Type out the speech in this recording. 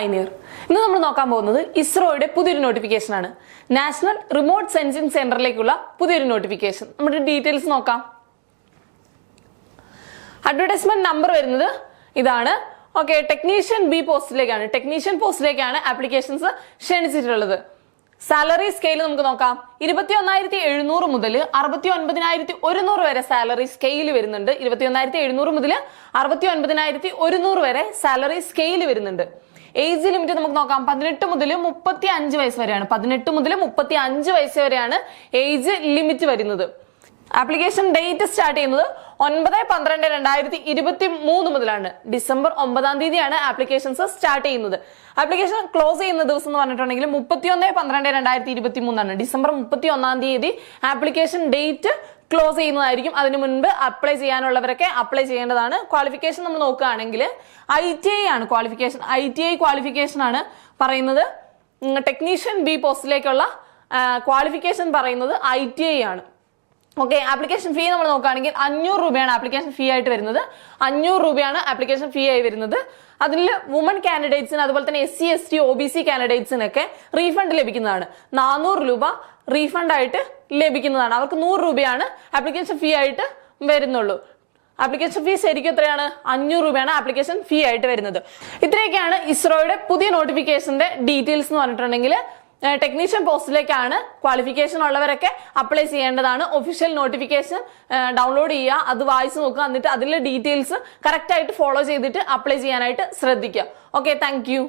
Pioneer. ഇന്ന് നമ്മൾ നോക്കാൻ പോകുന്നത് ഇസ്രോയുടെ പുതിയൊരു നോട്ടിഫിക്കേഷൻ ആണ്. നാഷണൽ റിമോട്ട് സെൻസിംഗ് സെന്ററിലേക്കുള്ള പുതിയൊരു നോട്ടിഫിക്കേഷൻ. നമ്മുടെ ഡീറ്റെയിൽസ് നോക്കാം. അഡ്വർടൈസ്മെന്റ് നമ്പർ വരുന്നത് ഇതാണ്. ഓക്കെ, ടെക്നീഷ്യൻ ബി പോസ്റ്റിലേക്കാണ്. ടെക്നീഷ്യൻ പോസ്റ്റിലേക്കാണ് ആപ്ലിക്കേഷൻസ് ക്ഷണിച്ചിട്ടുള്ളത്. സാലറി സ്കെയിൽ നമുക്ക് നോക്കാം. 21,700 മുതൽ 69,100 വരെ സാലറി സ്കെയിൽ വരുന്നുണ്ട്. 21,700 മുതൽ 69,100 വരെ സാലറി സ്കെയിൽ വരുന്നുണ്ട്. ഏജ് ലിമിറ്റ് നമുക്ക് നോക്കാം. 18 മുതൽ 35 വയസ്സ് വരെയാണ്. 18 മുതൽ 35 വയസ്സ് വരെയാണ് ഏജ് ലിമിറ്റ് വരുന്നത്. ആപ്ലിക്കേഷൻ ഡേറ്റ് സ്റ്റാർട്ട് ചെയ്യുന്നത് 9/12/2023 മുതലാണ്. ഡിസംബർ 9-ാം തീയതിയാണ് ആപ്ലിക്കേഷൻസ് സ്റ്റാർട്ട് ചെയ്യുന്നത്. ആപ്ലിക്കേഷൻ ക്ലോസ് ചെയ്യുന്ന ദിവസം എന്ന് പറഞ്ഞിട്ടുണ്ടെങ്കിൽ 31/12/2023 ഡിസംബർ 31-ാം തീയതി ആപ്ലിക്കേഷൻ ഡേറ്റ് ക്ലോസ് ചെയ്യുന്നതായിരിക്കും. അതിനു മുൻപ് അപ്ലൈ ചെയ്യാനുള്ളവരൊക്കെ അപ്ലൈ ചെയ്യേണ്ടതാണ്. ക്വാളിഫിക്കേഷൻ നമ്മൾ നോക്കുകയാണെങ്കിൽ ITI ആണ് ക്വാളിഫിക്കേഷൻ. ITI ക്വാളിഫിക്കേഷൻ ആണ് പറയുന്നത്. ടെക്നീഷ്യൻ ബി പോസ്റ്റിലേക്കുള്ള ക്വാളിഫിക്കേഷൻ പറയുന്നത് ITI ആണ്. ഓക്കെ, ആപ്ലിക്കേഷൻ ഫീ നമ്മൾ നോക്കുകയാണെങ്കിൽ 500 രൂപയാണ് ആപ്ലിക്കേഷൻ ഫീ ആയിട്ട് വരുന്നത്. 500 രൂപയാണ് ആപ്ലിക്കേഷൻ ഫീ ആയി വരുന്നത്. അതിൽ വുമൺ കാൻഡിഡേറ്റ്സിന് അതുപോലെ തന്നെ SC ST OBC കാൻഡിഡേറ്റ്സിനൊക്കെ റീഫണ്ട് ലഭിക്കുന്നതാണ്. 400 രൂപ റീഫണ്ട് ആയിട്ട് ലഭിക്കുന്നതാണ്. അവർക്ക് 100 രൂപയാണ് ആപ്ലിക്കേഷൻ ഫീ ആയിട്ട് വരുന്നുള്ളൂ. ആപ്ലിക്കേഷൻ ഫീ ശരിക്കും എത്രയാണ്? 500 രൂപയാണ് ആപ്ലിക്കേഷൻ ഫീ ആയിട്ട് വരുന്നത്. ഇത്രയൊക്കെയാണ് ഇസ്രോയുടെ പുതിയ നോട്ടിഫിക്കേഷന്റെ ഡീറ്റെയിൽസ് എന്ന് പറഞ്ഞിട്ടുണ്ടെങ്കിൽ. ടെക്നീഷ്യൻ പോസ്റ്റിലേക്കാണ്. ക്വാളിഫിക്കേഷൻ ഉള്ളവരൊക്കെ അപ്ലൈ ചെയ്യേണ്ടതാണ്. ഒഫീഷ്യൽ നോട്ടിഫിക്കേഷൻ ഡൗൺലോഡ് ചെയ്യുക, അത് വായിച്ചു നോക്കുക, എന്നിട്ട് അതിലെ ഡീറ്റെയിൽസ് കറക്റ്റ് ആയിട്ട് ഫോളോ ചെയ്തിട്ട് അപ്ലൈ ചെയ്യാനായിട്ട് ശ്രദ്ധിക്കുക. Okay, thank you.